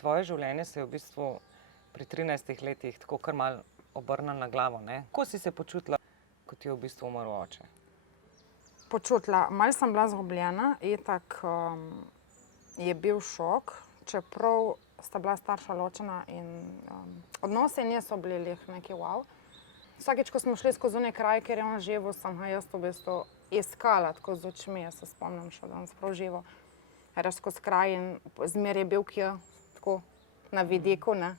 tvoje življenje se je v bistvu pri 13 letih tako kar malo obrnilo na glavo, ne? Kako si se počutila, ko ti je v bistvu umrl oče? Počutila, malo sem bila zgubljena, itak je bil šok, čeprav sta bila starša ločena in odnosi niso bili lih neki wow. Vsakič, ko smo šli skozi one kraje, kjer je on živel, sem ga jaz v bistvu iskala tako z očmi, jaz se spomnim še danes prav živo. Greš skozi kraj in zmeraj je bil kje tako na vidiku, ne.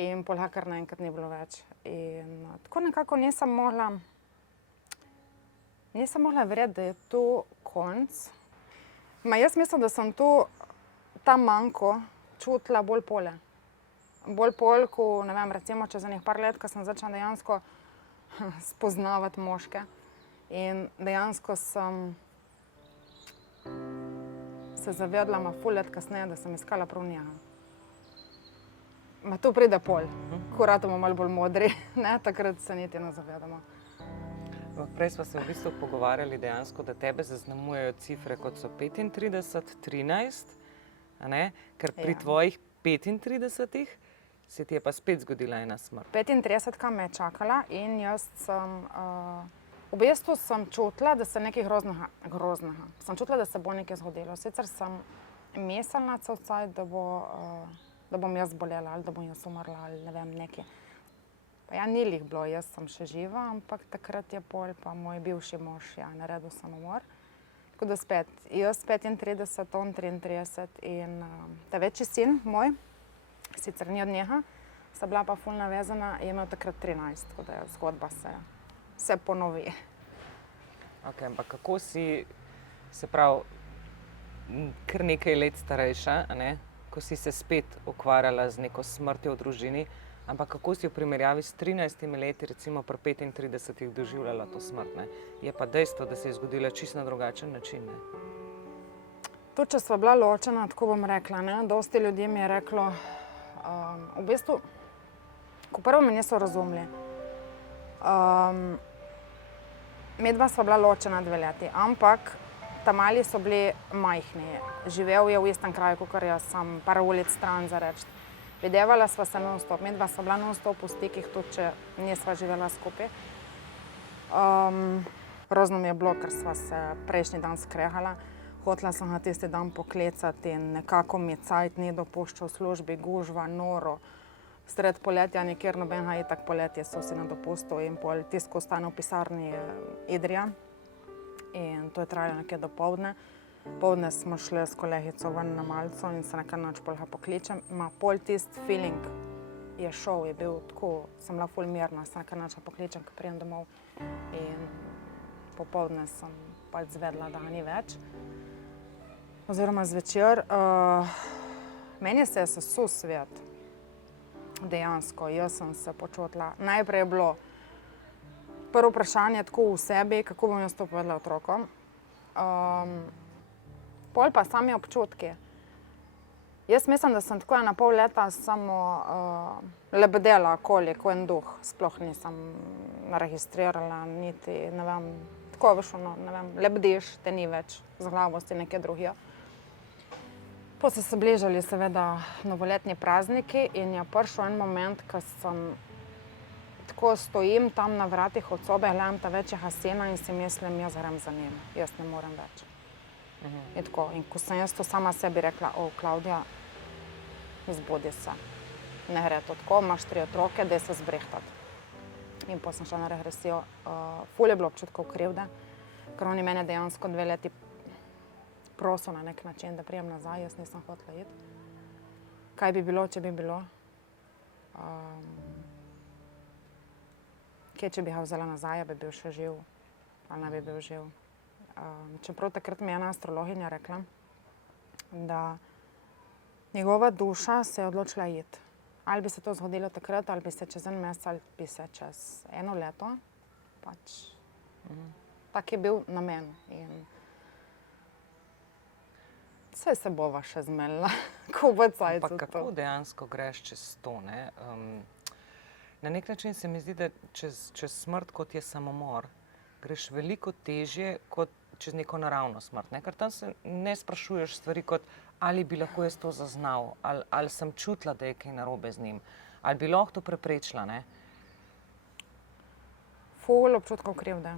In pol ga kar naenkrat ni bilo več. In tako nekako nisem mogla verjeti, da je to konec. Jaz mislim, da sem ta manko čutila bolj pole. Bolj pol, ko, ne vem, recimo čez enih par let, ko sem začela dejansko spoznavati moške. In dejansko sem se zavedla ful let kasneje, da sem iskala prav njega. To pride pol, ko ratamo malo bolj modri, ne, takrat se niti ne zavedamo. Prej smo se v bistvu pogovarjali dejansko, da tebe zaznamujejo cifre, kot so 35, 13, a ne? Ker pri tvojih 35 se ti je pa spet zgodila ena smrt. 35 me je čakala in jaz sem, v bistvu sem čutila, da se nekaj groznega. Sem čutila, da se bo nekaj zgodilo. Sicer sem mislila cel cajt, da bom jaz bolela ali da bom jaz umrla ali ne vem, nekaj. Pa ja, ni lih bilo, jaz sem še živa, ampak takrat je pol pa moj bivši mož, ja, naredil samomor. Tako da spet, jaz 35, on 33 in ta večji sin moj, sicer ni od njega, sta bila pa ful navezana, je imel takrat 13, tako da zgodba se ponovi. Ok, ampak kako si, se pravi, kar nekaj let starejša, a ne? Ko si se spet ukvarjala z neko smrtjo v družini, ampak kako si v primerjavi s 13 leti, recimo pri 35 doživljala to smrt, ne? Je pa dejstvo, da se je zgodila čisto na drugačen način, ne? Tudi če sva bila ločena, tako bom rekla, ne, dosti ljudi mi je reklo, v bistvu, ko prvo me niso razumeli. Midva sva bila ločena 2 leti, ampak ta mali so bili majhni. Živel je v istem kraju, kakor jaz, sam par ulic stran za reči. Videvala sva se non-stop, midva sva bila non-stop v stikih, tudi če nisva živela skupaj. Grozno mi je bilo, ker sva se prejšnji dan skrehala. Hotela sem ga tisti dan poklicati in nekako mi cajt ni dopuščal v službi, gužva, noro. Sred poletja nikjer nobenega, itak poletje so si na dopustu in pol tisto ostane v pisarni Idrija. In to je trajalo nekje do poldne. Poldne smo šli s kolegico ven na malico in se nekaj noč pol ga pokličem. Pol tisti feeling je šel, je bil tako, sem bila ful mirna, se nekaj noč ga pokličem, ko pridem domov. In popoldne sem pač zvedela, da ga ni več. Oziroma zvečer. Meni se je sesul svet. Dejansko, jaz sem se počutila. Najprej je bilo prvo vprašanje tako v sebi, kako bom jaz to povedala otrokom. Pol pa sami občutki. Jaz mislim, da sem tako 1,5 leta samo lebdela okoli, ko en duh. Sploh nisem registrirala, niti, ne vem, tako veš ono, ne vem, lebdiš, te ni več, z glavo si nekje drugje. Po so se bližali seveda novoletni prazniki in je prišel en moment, ko sem tako stojim tam na vratih od sobe, gledam ta večjega sina in si mislim, jaz grem za njim, jaz ne morem več. In tako, in ko sem jaz to sama sebi rekla, Klavdija, zbudi se, ne gre to tako, imaš 3 otroke, daj se zbrihtati. In potem sem šla na regresijo, ful je bilo občutkov krivde, ker oni mene dejansko 2 leti prosil na nek način, da prijem nazaj, jaz nisem hotela iti. Kaj bi bilo, če bi bilo? Kje, če bi ga vzela nazaj, bi bil še živ, ali ne bi bil živ. Čeprav takrat mi je ena astrologinja rekla, da njegova duša se je odločila iti. Ali bi se to zgodilo takrat, ali bi se čez en mesec, ali bi se čez 1 leto. Pač tak je bil namen. In saj se bova še zmenila, ko bo cajt za to. Pa kako dejansko greš čez to, ne? Na nek način se mi zdi, da čez smrt, kot je samomor, greš veliko težje kot čez neko naravno smrt, ne? Ker tam se ne sprašuješ stvari kot, ali bi lahko jaz to zaznal, ali sem čutila, da je kaj narobe z njim, ali bi lahko to preprečila, ne? Ful občutkov krivde.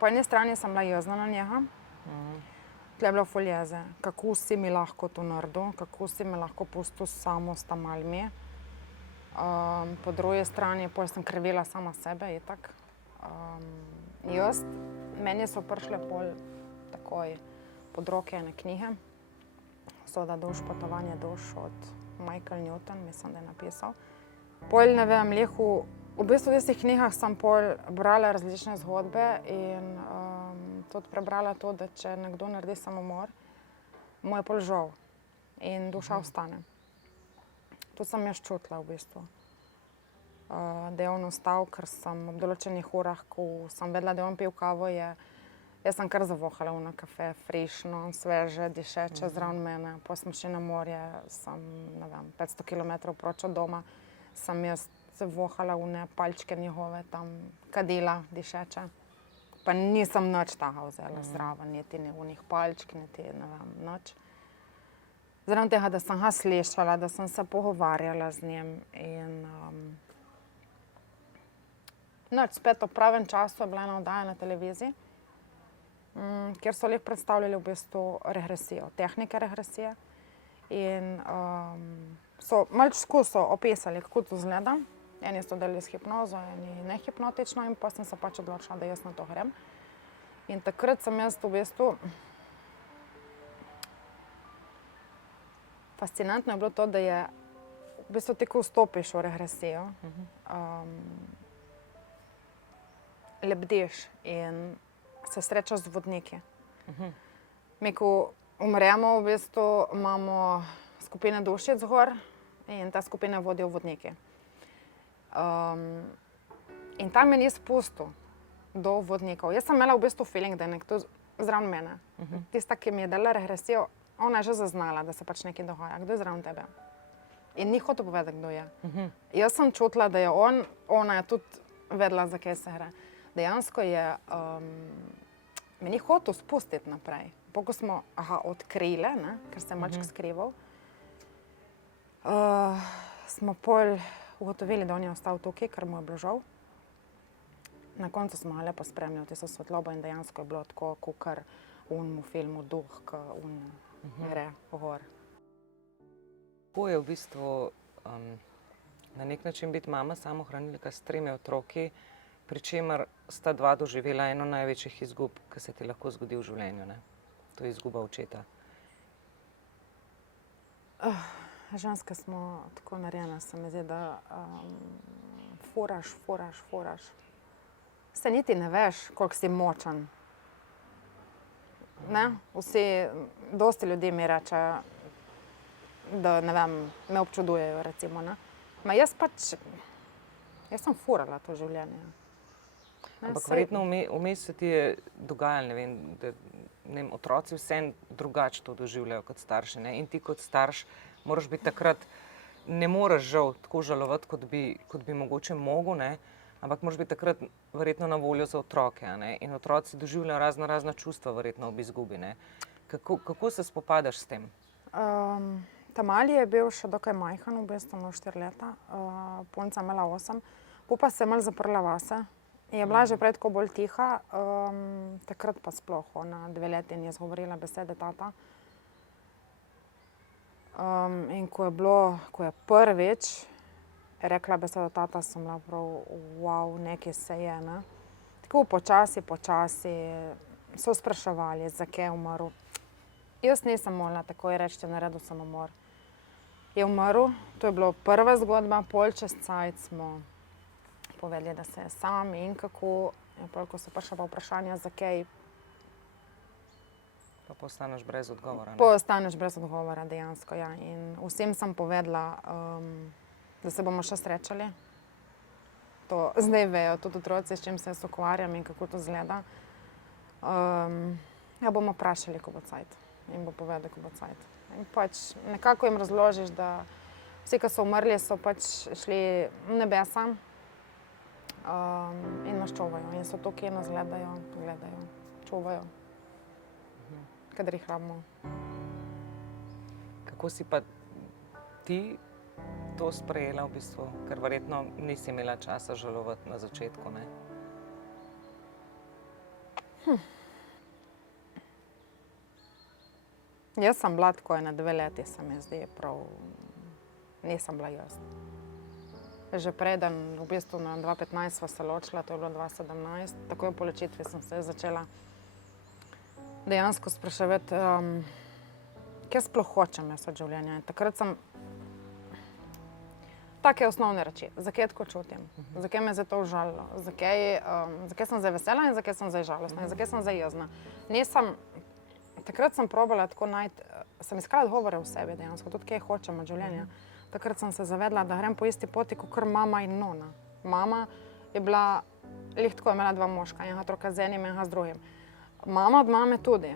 Po eni strani sem bila jezna na njega, tle je bilo ful jeze, kako si mi lahko to naredil, kako si me lahko pustil samo s tam malimi. Po drugi strani pol sem krivila sama sebe, itak. Meni so prišle pol takoj pod roke ene knjige, Usoda duš, potovanje duš od Michael Newton, mislim, da je napisal. Pol, ne vem, v bistvu v tistih knjigah sem pol brala različne zgodbe in tudi prebrala to, da če nekdo naredi samomor, mu je pol žal in duša ostane. To sem jaz čutila v bistvu. Da je on ostal, ker sem ob določenih urah, ko sem vedela, da je on pil kavo, jaz sem kar zavohala v na kafe, frišno, sveže, dišeče zraven mene. Potem smo šli na morje, sem, ne vem, 500 kilometrov proč od doma, sem jaz vohala v ne palčke njegove, tam kadila, dišeče. Pa nisem nič tega vzela zraven, niti v njih palčk, niti ne vem, nič. Zaradi tega, da sem ga slišala, da sem se pogovarjala z njim in nič, spet ob pravem času je bila ena oddaja na televiziji, kjer so lih predstavljali v bistvu regresijo, tehnike regresije in so malčko opisali, kako to izgleda. Eni so delali s hipnozo, eni nehipnotično in potem sem se pač odločila, da jaz na to grem. In takrat sem jaz v bistvu, fascinantno je bilo to, da je v bistvu ti, ko vstopiš v regresijo, lebdiš in se srečaš z vodniki. Mi, ko umremo, v bistvu imamo skupine dušic gor in ta skupina vodijo vodniki. In tam me ni spustil do vodnikov. Jaz sem imela v bistvu feeling, da je nekdo zraven mene. Tista, ki mi je dala regresijo, ona je že zaznala, da se pač nekaj dogaja. Kdo je zraven tebe? In ni hotel povedati, kdo je. Jaz sem čutila, da je on, ona je tudi vedela, za kaj se gre. Dejansko je me ni hotel spustiti naprej. Ko smo ga odkrile, ker se je malček skrival, smo pol ugotovili, da on je ostal tukaj, ker mu je bilo žal. Na koncu smo ga lepo spremljali tisto svetlobo in dejansko je bilo tako, kakor v onemu filmu Duh, ko on gre gor. Kako je v bistvu na nek način biti mama samohranilka s 3 otroki, pri čemer sta 2 doživela eno največjih izgub, ki se ti lahko zgodi v življenju, ne? To je izguba očeta. Ženske smo tako narejene, se mi zdi, da furaš. Se niti ne veš, koliko si močen. Ne? Dosti ljudi mi reče, da, ne vem, me občudujejo, recimo, ne. Jaz sem furala to življenje. Ampak verjetno vmes se ti je dogajalo, ne vem, da otroci vseeno drugače to doživljajo kot starši, ne. In ti kot starš moraš biti takrat, ne moreš žal tako žalovati, kot bi mogoče mogel, ne, ampak moraš biti takrat verjetno na voljo za otroke, a ne. In otroci doživljajo razna čustva verjetno ob izgubi, ne. Kako se spopadaš s tem? Ta mali je bil še dokaj majhen, v bistvu imel 4 leta, punca je imela 8, pa se je malo zaprla vase. Je bila že prej tako bolj tiha, takrat pa sploh, ona 2 leti ni izgovorila besede tata. In ko je prvič rekla besedo tata, sem bila prav, wow, nekaj se je, ne. Tako počasi so spraševali, zakaj je umrl. Jaz nisem mogla takoj reči, da je naredil samomor. Je umrl, to je bila prva zgodba, pol čez cajt smo povedali, da se je sam in kako. In pol, ko so prišla pa vprašanja, zakaj. Pa postaneš brez odgovora, ne? Postaneš brez odgovora, dejansko, ja. In vsem sem povedala, da se bomo še srečali. To zdaj vejo tudi otroci, s čim se jaz ukvarjam in kako to izgleda. Ja, bomo vprašali, ko bo cajt. In bo povedal, ko bo cajt. In pač nekako jim razložiš, da vsi, ki so umrli, so pač šli v nebesa. In nas čuvajo. In so tukaj, nas gledajo, čuvajo. kadar jih rabimo. Kako si pa ti to sprejela v bistvu? Ker verjetno nisi imela časa žalovati na začetku, ne? Jaz sem bila tako na 2 leti, se mi zdi prav, nisem bila jaz. Že preden, v bistvu na 2015 sva se ločila, to je bilo 2017, takoj po ločitvi sem se začela dejansko spraševati, kaj sploh hočem jaz od življenja. In takrat sem take osnovne reči, zakaj tako čutim, zakaj me je to užalilo, zakaj sem zdaj vesela in zakaj sem zdaj žalostna in zakaj sem zdaj jezna. Takrat sem probala tako najti, sem iskala odgovore v sebi dejansko, tudi kaj hočem od življenja. Takrat sem se zavedla, da grem po isti poti kot mama in nona. Mama je bila, lih tako, imela 2 moška, enega otroka z enim, enega z drugim. Mama od mame tudi.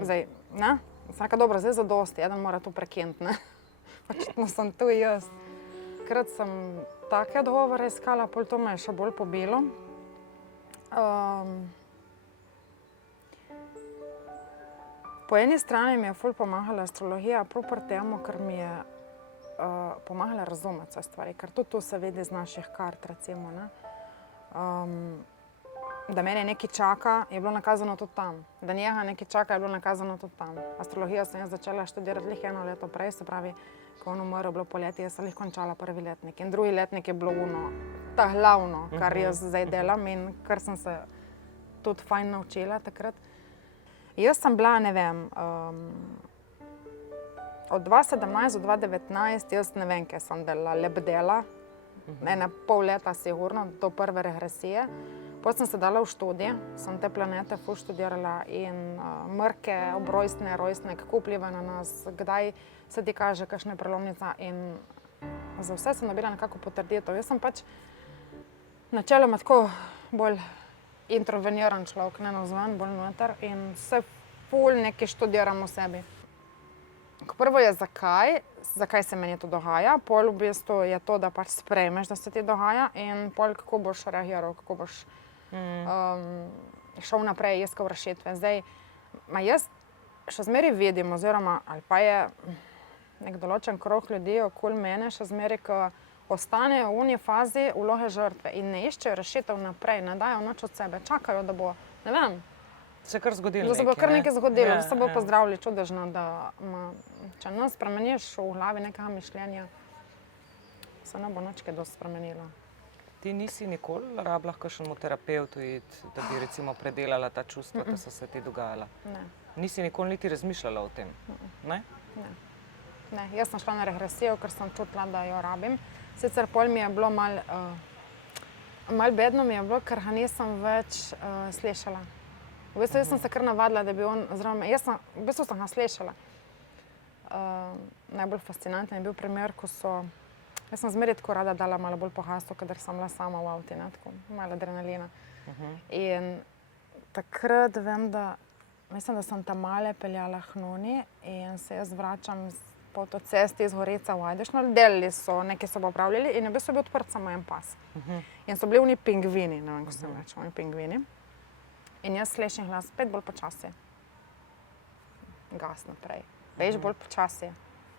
Zdaj, ne? Sem rekla, dobro, zdaj zadosti, eden mora to prekiniti, ne? Očitno sem tu jaz. Takrat sem take odgovore iskala, pol to me je še bolj pobilo. Po eni strani mi je ful pomagala astrologija, prav pri temu, ker mi je pomagala razumeti vse stvari, ker tudi to se vidi iz naših kart, recimo, ne. Da mene nekaj čaka, je bilo nakazano tudi tam. Da njega nekaj čaka, je bilo nakazano tudi tam. Astrologijo sem jaz začela študirati lih 1 leto prej, se pravi, ko on umrl, je bilo poletje, jaz sem lih končala 1. letnik. In 2. letnik je bilo ono, ta glavno, kar jaz zdaj delam in kar sem se tudi fajn naučila takrat. Jaz sem bila, ne vem, od 2017 do 2019, jaz ne vem, kaj sem delala, lebdela, ene pol leta sigurno, do prve regresije. Potem sem se dala v študije, sem te planete ful študirala in mrke, obrojstne, rojstne, kako vplivajo na nas, kdaj se ti kaže kakšna prelomnica in za vse sem dobila nekako potrditev. Jaz sem pač načeloma tako bolj introveniran človek, ne navzven, bolj noter in se ful nekaj študiram v sebi. Prvo je zakaj se meni to dogaja, pol v bistvu je to, da pač sprejmeš, da se ti dogaja in pol kako boš reagiral, kako boš šel naprej, iskal rešitve. Zdaj, jaz še zmeraj vidim, oziroma ali pa je nek določen krog ljudi okoli mene, še zmeraj, ko ostanejo v uni fazi vloge žrtve in ne iščejo rešitev naprej, ne dajo nič od sebe, čakajo, da bo, ne vem, se kar zgodilo da se bo kar nekaj zgodilo, da se bo ja. pozdravili čudežno, da če ne spremeniš v glavi nekega mišljenja, se ne bo nič kaj dosti spremenilo. Ti nisi nikoli rabila kakšnemu terapevtu iti, da bi recimo predelala ta čustva, ki so se ti dogajala? Ne. Nisi nikoli niti razmišljala o tem? Ne? Ne, jaz sem šla na regresijo, ker sem čutila, da jo rabim. Sicer pol mi je bilo malo bedno mi je bilo, ker ga nisem več slišala. V bistvu jaz sem se kar navadila, da bi on, oziroma v bistvu sem ga slišala. Najbolj fascinanten je bil primer, ko jaz sem zmeraj tako rada dala malo bolj po gasu, kadar sem bila sama v avti, ne, tako malo adrenalina. In takrat vem, da mislim, da sem Tamale peljala k noni in se jaz vračam po avtocesti iz Gorica v Ajdovščino. Delali so, nekaj so popravljali in v bistvu je bil odprt samo en pas. In so bili oni pingvini, ne vem, ko se reče, oni pingvini. In jaz slišim glas, spet bolj počasi. Gas naprej. Pejdi bolj počasi.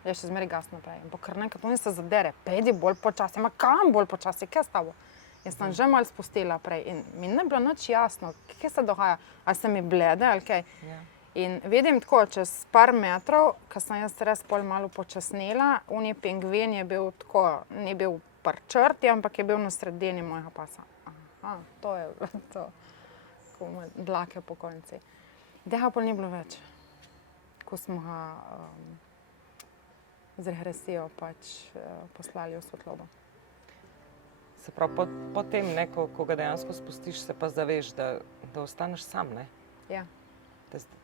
Jaz še zmeraj gas naprej. In kar nekaj, oni se zadere, pejdi bolj počasi. Ma kam bolj počasi, kaj je s tabo? Jaz sem že malo spustila prej in mi ni bilo nič jasno, kaj se dogaja. Ali se mi blede ali kaj. In vidim tako, čez par metrov, ko sem jaz res pol malo počasnila, oni pingvin je bil tako, ni bil pri črti, ampak je bil na sredini mojega pasa. Aha, to je to. Ko ima dlake po konci. Tega pol ni bilo več, ko smo ga z regresijo pač poslali v svetlobo. Se pravi, po tem, ne, ko ga dejansko spustiš, se pa zaveš, da ostaneš sam, ne? Ja.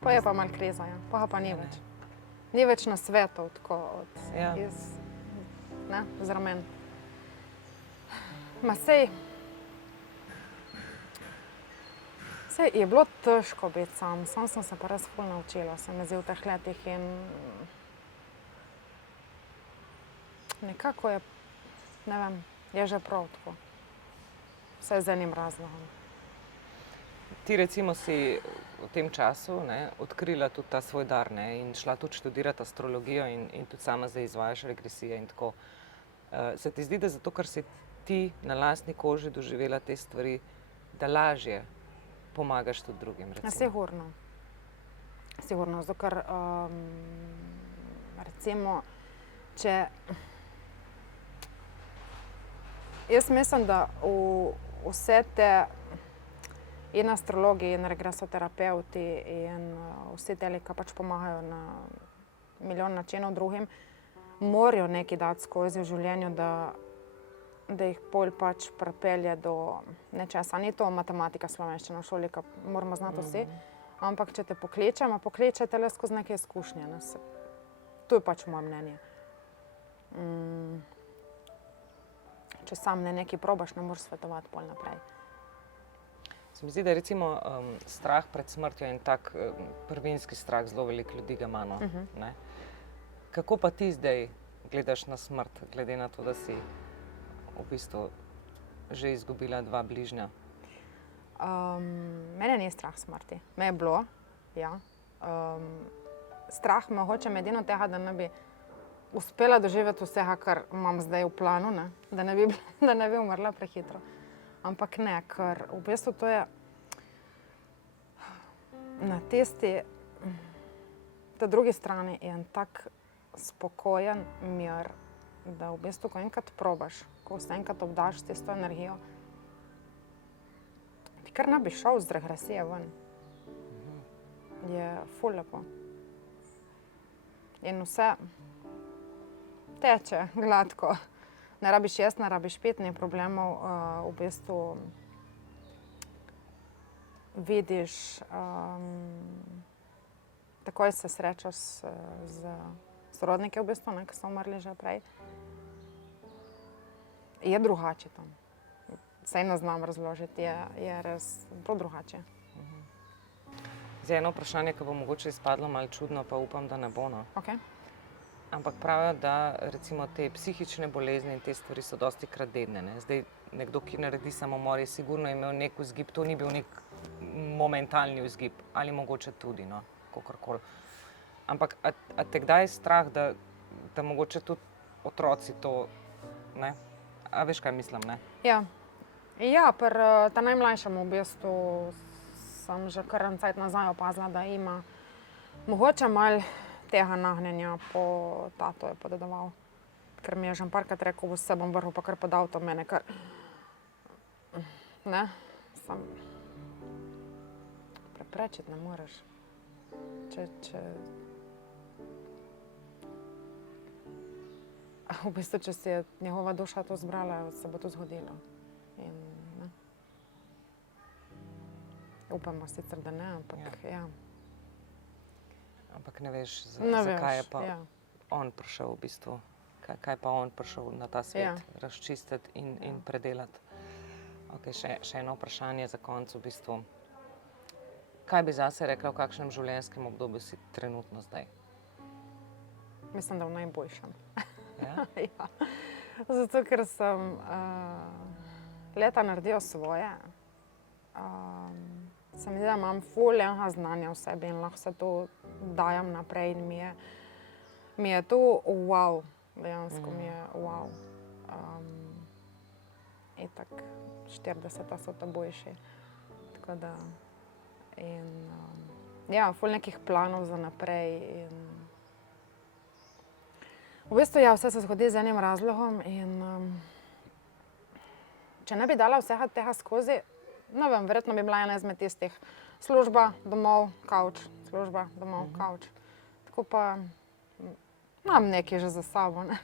Pa je pa malo kriza, ja. Pa ga pa ni več. Ni več na svetov, tako z ramen. Ma sej je bilo težko biti sam sem se pa res ful naučila, se mi zdi v teh letih in nekako je, ne vem, je že prav tako. Vse z enim razlogom. Ti recimo si v tem času, ne, odkrila tudi ta svoj dar, ne, in šla tudi študirati astrologijo in tudi sama zdaj izvajaš regresije in tako. Se ti zdi, da zato, ker si ti na lastni koži doživela te stvari, da lažje pomagaš tudi drugim, recimo? Sigurno. Sigurno, zato ker recimo, če jaz mislim, da vse te in astrologi in regresoterapeuti in vsi teli, ki pač pomagajo na milijon načinov drugim, morajo nekaj dati skozi v življenju, da jih pol pač pripelje do nečesa. Ni to matematika, slovenščina v šoli, ki moramo znati vsi, ampak če te pokličemo, pokličete le skozi neke izkušnje. To je pač moje mnenje. Če sam nekaj probaš, ne moreš svetovati pol naprej. Se mi zdi, da je recimo strah pred smrtjo in tak prvinski strah, zelo veliko ljudi ga ima, no, ne? Kako pa ti zdaj gledaš na smrt, glede na to, da si v bistvu že izgubila 2 bližnja? Mene ni strah smrti. Me je bilo, ja. Strah me hoče edino tega, da ne bi uspela doživeti vsega, kar imam zdaj v planu, ne? Da ne bi umrla prehitro. Ampak ne, ker v bistvu to je na tisti, ta drugi strani je en tak spokojen mir, da v bistvu, ko enkrat probaš, ko se enkrat obdaš s tisto energijo, ti kar ne bi šel z regresije ven. Je ful lepo. In vse teče gladko. Ne rabiš jesti, ne rabiš piti, ni problemov, v bistvu vidiš, takoj se srečaš z sorodniki, v bistvu, ki so umrli že prej. Je drugače tam. Saj ne znam razložiti, je res prav drugače. Zdaj eno vprašanje, ki bo mogoče izpadlo malo čudno, pa upam, da ne bo, no. Okay. Ampak pravijo, da recimo te psihične bolezni in te stvari so dostikrat dedne, ne. Zdaj nekdo, ki naredi samomor, je sigurno imel nek vzgib, to ni bil nek momentalni vzgib, ali mogoče tudi, no, kakorkoli. Ampak a te kdaj je strah, da mogoče tudi otroci to, ne? A veš, kaj mislim, ne? Ja, pri ta najmlajšem v bistvu sem že kar en cajt nazaj opazila, da ima mogoče malo tega nagnjenja po tato je podedoval. Ker mi je že parkrat rekel, se bom vrhel pa kar pod avto, mene kar, ne, sam preprečiti ne moreš. V bistvu, če si je njegova duša to zbrala, se bo to zgodilo. In, ne. Upamo sicer, da ne, ampak ja. Ampak ne veš, zakaj je pa on prišel v bistvu, kaj pa on prišel na ta svet razčistiti in predelati. Ok, še eno vprašanje za konec v bistvu. Kaj bi zase rekla, v kakšnem življenjskem obdobju si trenutno zdaj? Mislim, da v najboljšem. Ja? Ja. Zato, ker sem leta naredila svoje. Se mi zdi, da imam ful enega znanja v sebi in lahko se to dajem naprej in mi je to wow, dejansko mi je wow. Itak 40 so to boljši. Tako da, in ja, ful nekih planov za naprej in v bistvu ja, vse se zgodi z enim razlogom in če ne bi dala vsega tega skozi, ne vem, verjetno bi bila ena izmed tistih služba, domov, kavč, služba, domov, kavč. Tako pa imam nekaj že za sabo, ne.